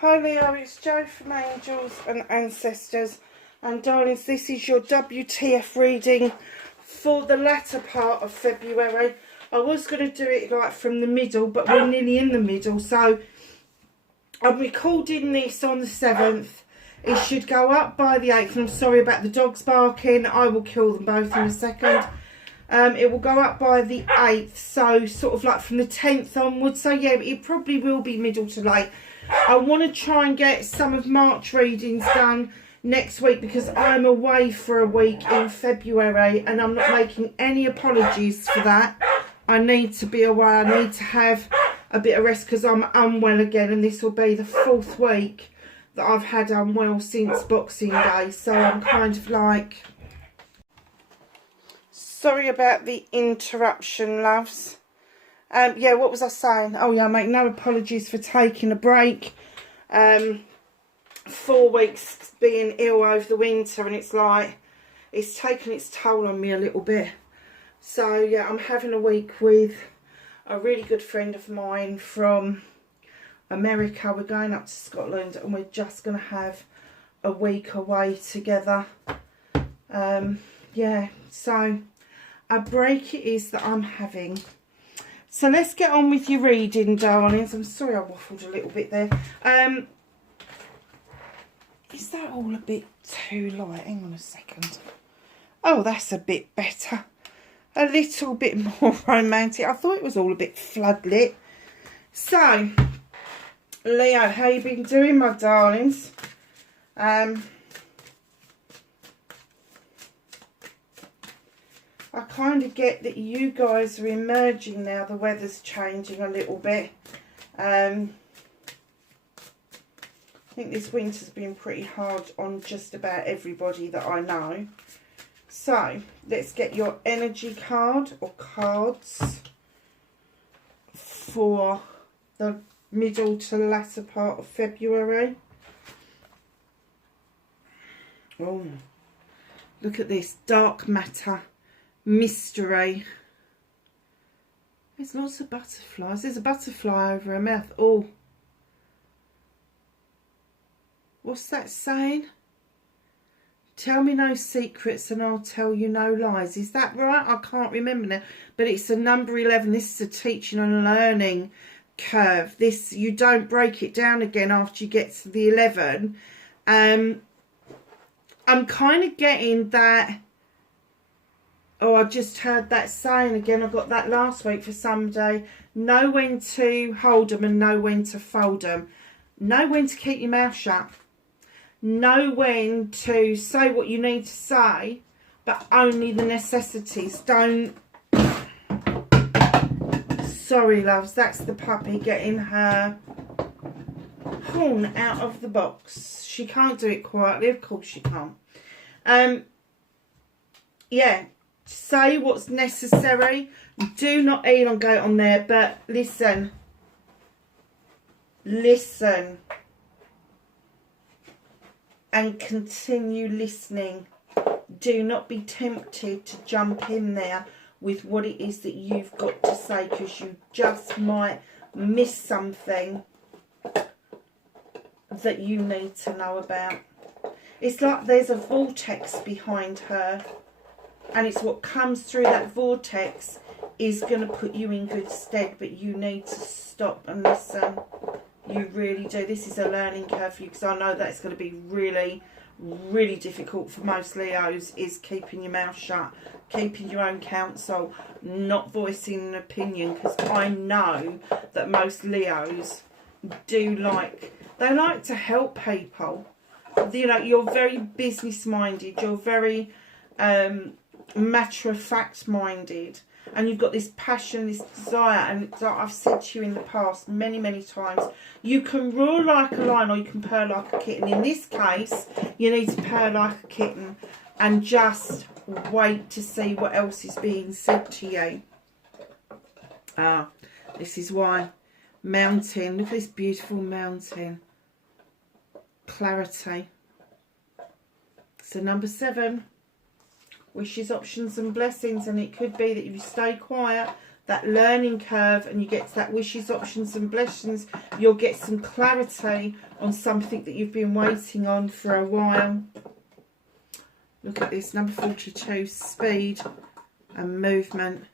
Hi Leo, it's Jo from Angels and Ancestors, and darlings, this is your WTF reading for the latter part of February. I was going to do it like from the middle, but we're nearly in the middle, so I'm recording this on the 7th. It should go up by the 8th. I'm sorry about the dogs barking, I will kill them both in a second. It will go up by the 8th, so sort of like from the 10th onwards. So yeah, it probably will be middle to late. I want to try and get some of March readings done next week because I'm away for a week in February, and I'm not making any apologies for that. I need to be away. I need to have a bit of rest because I'm unwell again, and this will be the 4th week that I've had unwell since Boxing Day. So I'm kind of like... Sorry about the interruption, loves. Yeah, what was I saying? Oh yeah, I make no apologies for taking a break. 4 weeks being ill over the winter, and it's like, it's taken its toll on me a little bit. So yeah, I'm having a week with a really good friend of mine from America. We're going up to Scotland, and we're just going to have a week away together. Yeah, so a break it is that I'm having. So let's get on with your reading, darlings. I'm sorry I waffled a little bit there. Is that all a bit too light? Hang on a second. Oh, that's a bit better. A little bit more romantic. I thought it was all a bit floodlit. So, Leo, how you been doing, my darlings? I kind of get that you guys are emerging now. The weather's changing a little bit. I think this winter's been pretty hard on just about everybody that I know. So, let's get your energy card or cards for the middle to latter part of February. Oh, look at this. Dark matter. Mystery. There's lots of butterflies. There's a butterfly over her mouth. Oh, what's that saying? Tell me no secrets and I'll tell you no lies. Is that right? I can't remember now, but it's a number 11. This is a teaching and learning curve. This, you don't break it down again after you get to the 11. I'm kind of getting that. Oh, I just heard that saying again. I got that last week for somebody. Know when to hold them and know when to fold them. Know when to keep your mouth shut. Know when to say what you need to say, but only the necessities. Don't... Sorry, loves. That's the puppy getting her horn out of the box. She can't do it quietly. Of course she can't. Yeah. Say what's necessary. Do not elongate on there, but listen. Listen. And continue listening. Do not be tempted to jump in there with what it is that you've got to say, because you just might miss something that you need to know about. It's like there's a vortex behind her. And it's what comes through that vortex is going to put you in good stead. But you need to stop and listen. You really do. This is a learning curve for you, because I know that it's going to be really, really difficult for most Leos, is keeping your mouth shut, keeping your own counsel, not voicing an opinion. Because I know that most Leos do they like to help people. You know, you're very business minded. You're very... matter-of-fact minded, and you've got this passion, this desire, and like I've said to you in the past many times, you can roar like a lion or you can purr like a kitten. In this case, you need to purr like a kitten and just wait to see what else is being said to you. This is why. Mountain, look at this beautiful mountain. Clarity. So number 7. Wishes, options and blessings, and it could be that if you stay quiet, that learning curve, and you get to that wishes, options and blessings. You'll get some clarity on something that you've been waiting on for a while. Look at this, number 42, speed and movement.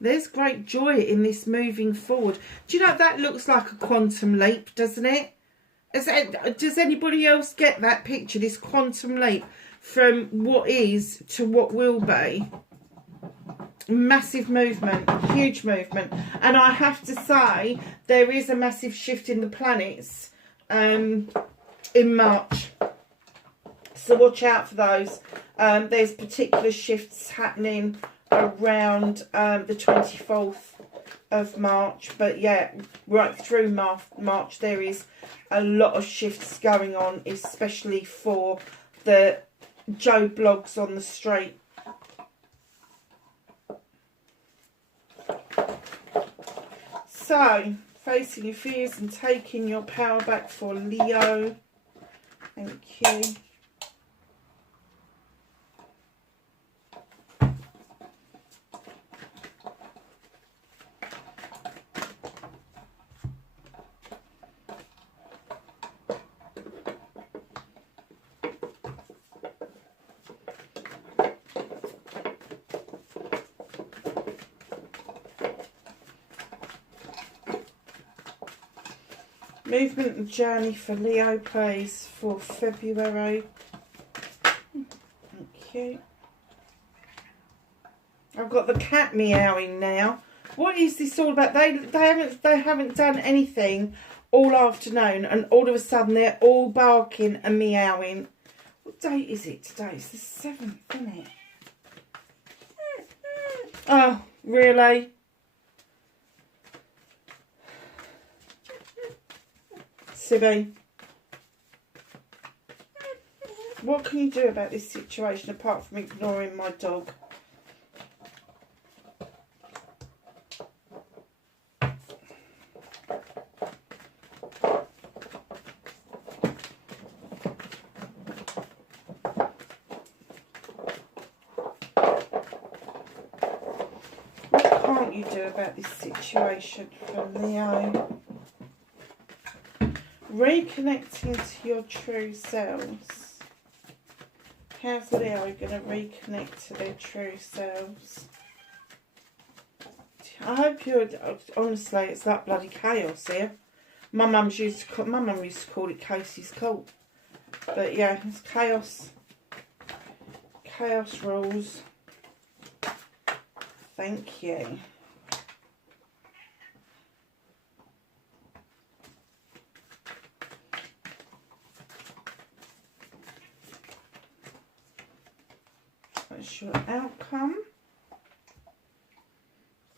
There's great joy in this moving forward. Do you know, that looks like a quantum leap, doesn't it? Does anybody else get that picture, this quantum leap from what is to what will be? Massive movement, huge movement. And I have to say, there is a massive shift in the planets in March. So watch out for those. There's particular shifts happening around the 24th of March. But yeah, right through March there is a lot of shifts going on, especially for the Joe blogs on the street. So, facing your fears and taking your power back for Leo. Thank you. Movement and journey for Leo, please, for February. Thank you. I've got the cat meowing now. What is this all about? They haven't done anything all afternoon, and all of a sudden they're all barking and meowing. What date is it today? It's the 7th, isn't it? Oh, really? Sibby, what can you do about this situation apart from ignoring my dog? What can't you do about this situation for Leo? Reconnecting to your true selves. How's Leo going to reconnect to their true selves? I hope you're, honestly, it's like bloody chaos here. My mum used to call it Casey's Court. But yeah, it's chaos. Chaos rules. Thank you. That's your outcome.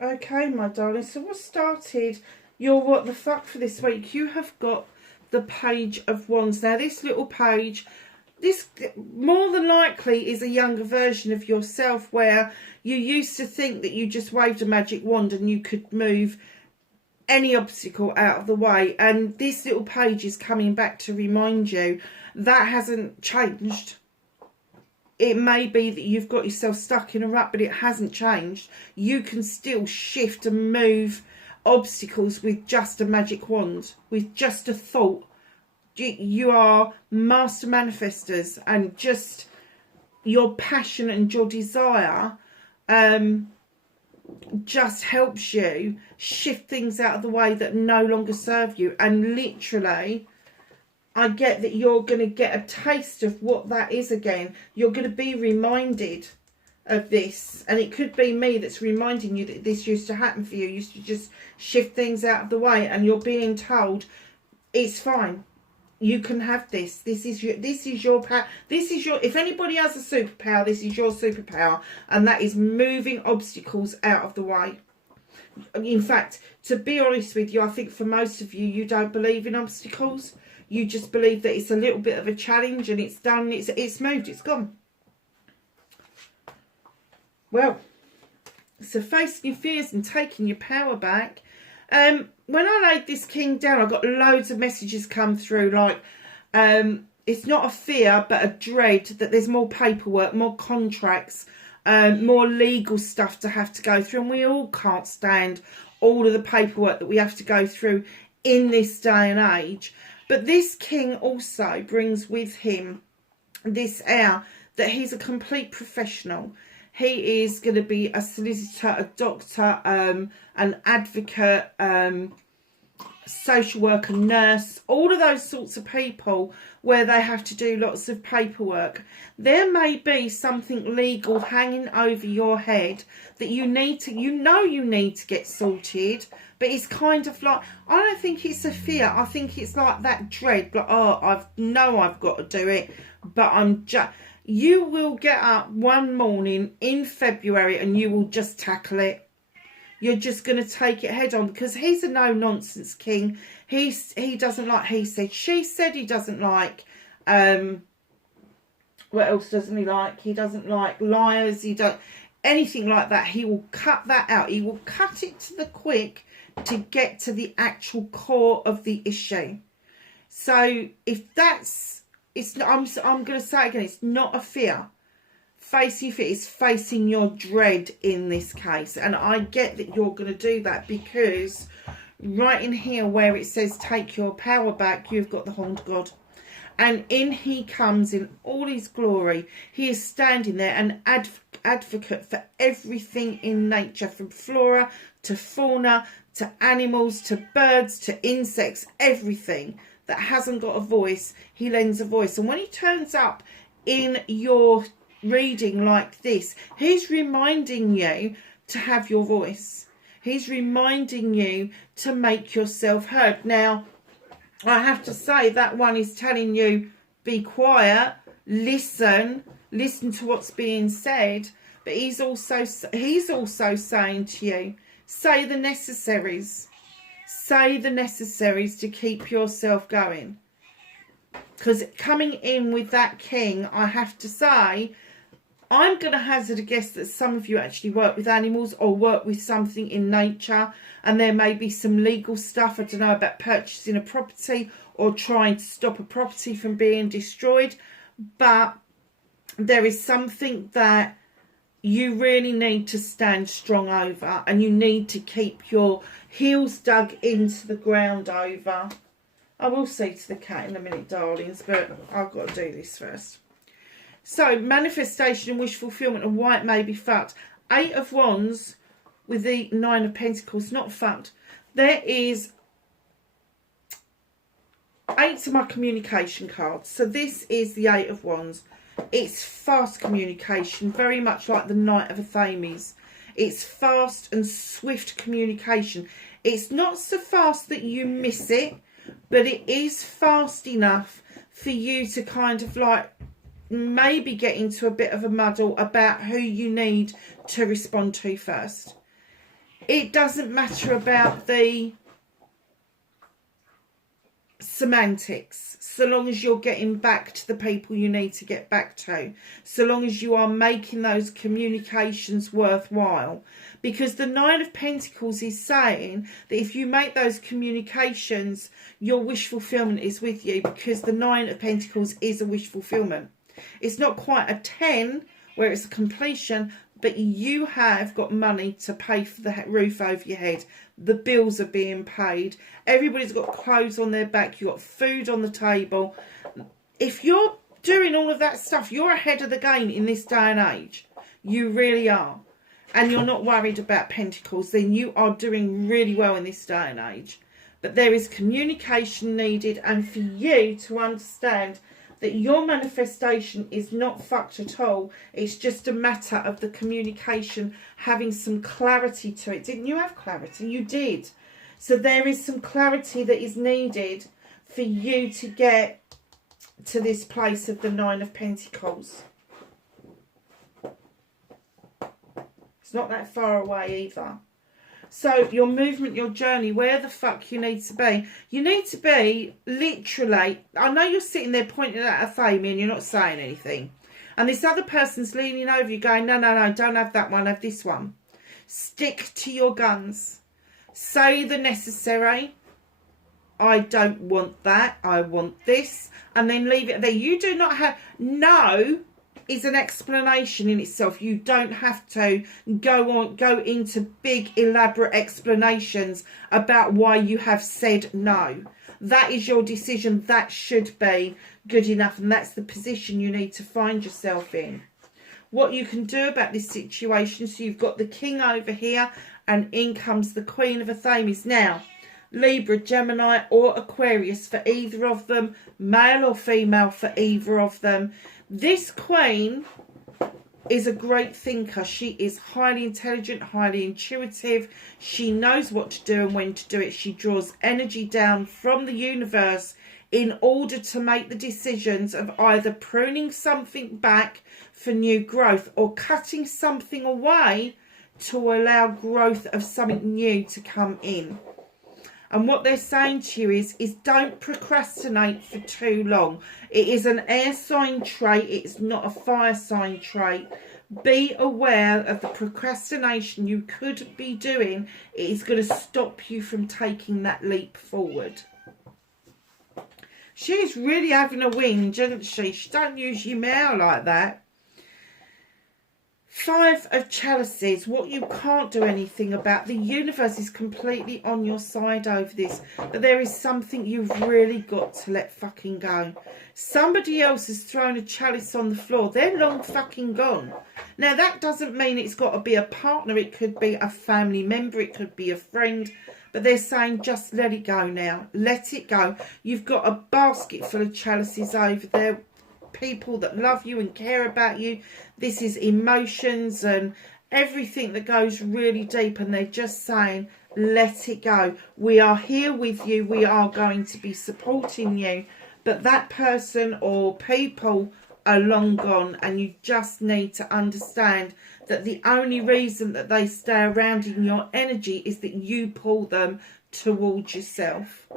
Okay, my darling, so what started your what the fuck for this week? You have got the Page of Wands. Now, this little page, this more than likely is a younger version of yourself, where you used to think that you just waved a magic wand and you could move any obstacle out of the way. And this little page is coming back to remind you that hasn't changed. It may be that you've got yourself stuck in a rut, but it hasn't changed. You can still shift and move obstacles with just a magic wand, with just a thought. You are master manifestors, and just your passion and your desire just helps you shift things out of the way that no longer serve you. And literally, I get that you're going to get a taste of what that is again. You're going to be reminded of this. And it could be me that's reminding you that this used to happen for you. You used to just shift things out of the way, and you're being told it's fine. You can have this. This is your power. If anybody has a superpower, this is your superpower. And that is moving obstacles out of the way. In fact, to be honest with you, I think for most of you, you don't believe in obstacles. You just believe that it's a little bit of a challenge and it's done, it's moved, it's gone. Well, so facing your fears and taking your power back. When I laid this king down, I got loads of messages come through like, it's not a fear but a dread that there's more paperwork, more contracts, more legal stuff to have to go through, and we all can't stand all of the paperwork that we have to go through in this day and age. But this king also brings with him this air that he's a complete professional. He is going to be a solicitor, a doctor, an advocate, social worker, nurse, all of those sorts of people where they have to do lots of paperwork. There may be something legal hanging over your head that you need to, you need to get sorted, but it's kind of like, I don't think it's a fear. I think it's like that dread, like, oh, I've got to do it, but you will get up one morning in February and you will just tackle it. You're just going to take it head on, because he's a no-nonsense king. He doesn't like he said, she said. He doesn't like, what else doesn't he like? He doesn't like liars. He don't, anything like that. He will cut that out. He will cut it to the quick to get to the actual core of the issue. So if that's, it's not, I'm going to say it again, it's not a fear. Facing your fear is facing your dread in this case. And I get that you're going to do that, because right in here where it says take your power back, you've got the horned god. And in he comes in all his glory. He is standing there, an advocate for everything in nature, from flora to fauna to animals to birds to insects, everything that hasn't got a voice, he lends a voice. And when he turns up in your reading like this, he's reminding you to have your voice. He's reminding you to make yourself heard. Now, I have to say, that one is telling you, be quiet, listen to what's being said. But he's also saying to you, say the necessaries. Say the necessaries to keep yourself going. Because coming in with that king, I have to say, I'm going to hazard a guess that some of you actually work with animals or work with something in nature, and there may be some legal stuff, I don't know, about purchasing a property or trying to stop a property from being destroyed. But there is something that you really need to stand strong over, and you need to keep your heels dug into the ground over. I will say to the cat in a minute, darlings, but I've got to do this first. So, manifestation and wish fulfillment, and why it may be fucked. 8 of Wands with the 9 of Pentacles, not fucked. There is 8 of my communication cards. So this is the 8 of Wands. It's fast communication, very much like the Knight of Athames. It's fast and swift communication. It's not so fast that you miss it, but it is fast enough for you to kind of like maybe get into a bit of a muddle about who you need to respond to first. It doesn't matter about the semantics, so long as you're getting back to the people you need to get back to, so long as you are making those communications worthwhile. Because the 9 of Pentacles is saying that if you make those communications, your wish fulfillment is with you, because the 9 of Pentacles is a wish fulfillment. It's not quite a 10 where it's a completion, but you have got money to pay for the roof over your head. The bills are being paid. Everybody's got clothes on their back. You've got food on the table. If you're doing all of that stuff, you're ahead of the game in this day and age. You really are. And you're not worried about Pentacles. Then you are doing really well in this day and age. But there is communication needed, and for you to understand that your manifestation is not fucked at all. It's just a matter of the communication having some clarity to it. Didn't you have clarity? You did. So there is some clarity that is needed for you to get to this place of the 9 of Pentacles. It's not that far away either. So your movement, your journey, where the fuck you need to be. You need to be literally, I know you're sitting there pointing at a Fami and you're not saying anything. And this other person's leaning over you going, no, no, no, don't have that one, have this one. Stick to your guns. Say the necessary. I don't want that, I want this. And then leave it there. You do not have, no, is an explanation in itself. You don't have to go into big elaborate explanations about why you have said no. That is your decision. That should be good enough, and that's the position you need to find yourself in. What you can do about this situation, so you've got the King over here, and in comes the Queen of Athames. Now, Libra, Gemini or Aquarius for either of them, male or female for either of them. This Queen is a great thinker. She is highly intelligent, highly intuitive. She knows what to do and when to do it. She draws energy down from the universe in order to make the decisions of either pruning something back for new growth or cutting something away to allow growth of something new to come in. And what they're saying to you is don't procrastinate for too long. It is an air sign trait. It's not a fire sign trait. Be aware of the procrastination you could be doing. It is going to stop you from taking that leap forward. She's really having a whinge, isn't she? She don't usually meow like that. Five of Chalices, what you can't do anything about. The universe is completely on your side over this. But there is something you've really got to let fucking go. Somebody else has thrown a chalice on the floor. They're long fucking gone. Now, that doesn't mean it's got to be a partner. It could be a family member. It could be a friend. But they're saying just let it go now. Let it go. You've got a basket full of chalices over there. People that love you and care about you. This is emotions and everything that goes really deep, and they're just saying let it go. We are here with you. We are going to be supporting you, but that person or people are long gone, and you just need to understand that the only reason that they stay around in your energy is that you pull them towards yourself.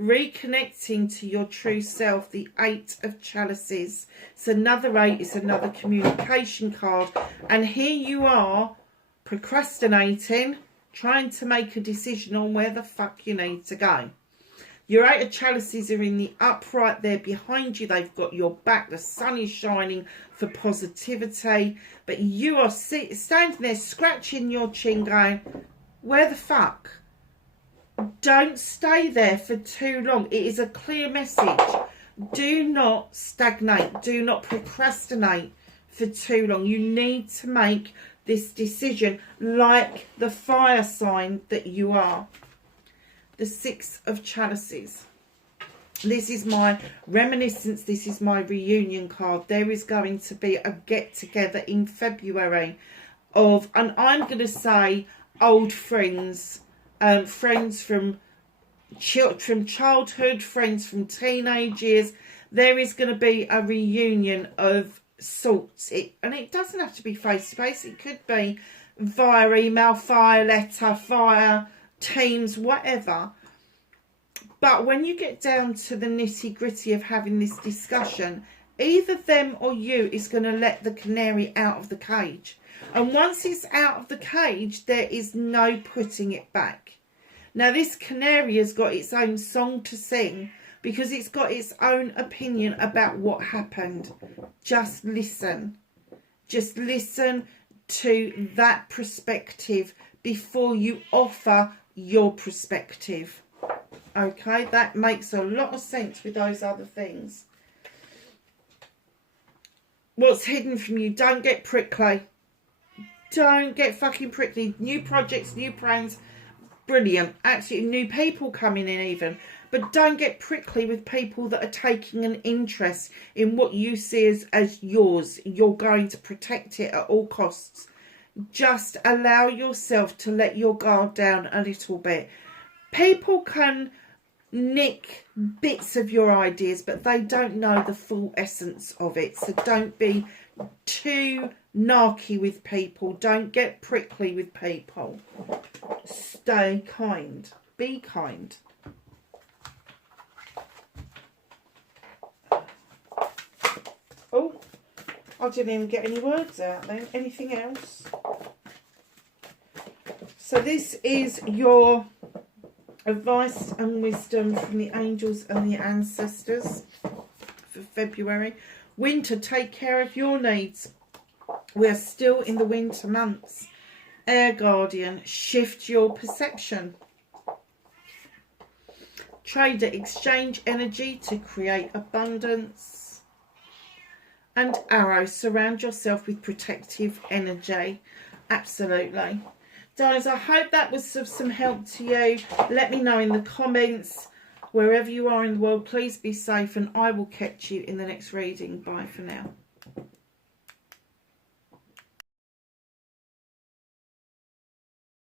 Reconnecting to your true self, the Eight of Chalices. It's another 8, it's another communication card. And here you are procrastinating, trying to make a decision on where the fuck you need to go. Your 8 of Chalices are in the upright there behind you. They've got your back. The sun is shining for positivity. But you are standing there scratching your chin going, where the fuck? Don't stay there for too long. It is a clear message. Do not stagnate. Do not procrastinate for too long. You need to make this decision like the fire sign that you are. The 6 of Chalices. This is my reminiscence. This is my reunion card. There is going to be a get together in February of, and I'm going to say old friends. Friends from childhood, friends from teenage years. There is going to be a reunion of sorts. And it doesn't have to be face to face. It could be via email, via letter, via Teams, whatever. But when you get down to the nitty gritty of having this discussion, either them or you is going to let the canary out of the cage. And once it's out of the cage, there is no putting it back. Now, this canary has got its own song to sing because it's got its own opinion about what happened. Just listen. Just listen to that perspective before you offer your perspective. Okay, that makes a lot of sense with those other things. What's hidden from you? Don't get prickly. Don't get fucking prickly. New projects, new plans, brilliant. Actually, new people coming in even. But don't get prickly with people that are taking an interest in what you see as yours. You're going to protect it at all costs. Just allow yourself to let your guard down a little bit. People can nick bits of your ideas, but they don't know the full essence of it. So don't be too narky with people. Don't get prickly with people. Stay kind. Be kind. Oh, I didn't even get any words out then. Anything else? So this is your advice and wisdom from the angels and the ancestors for February. Winter, take care of your needs. We're still in the winter months. Air Guardian, shift your perception. Trader, exchange energy to create abundance. And Arrow, surround yourself with protective energy. Absolutely. Darlings, I hope that was of some help to you. Let me know in the comments. Wherever you are in the world, please be safe, and I will catch you in the next reading. Bye for now.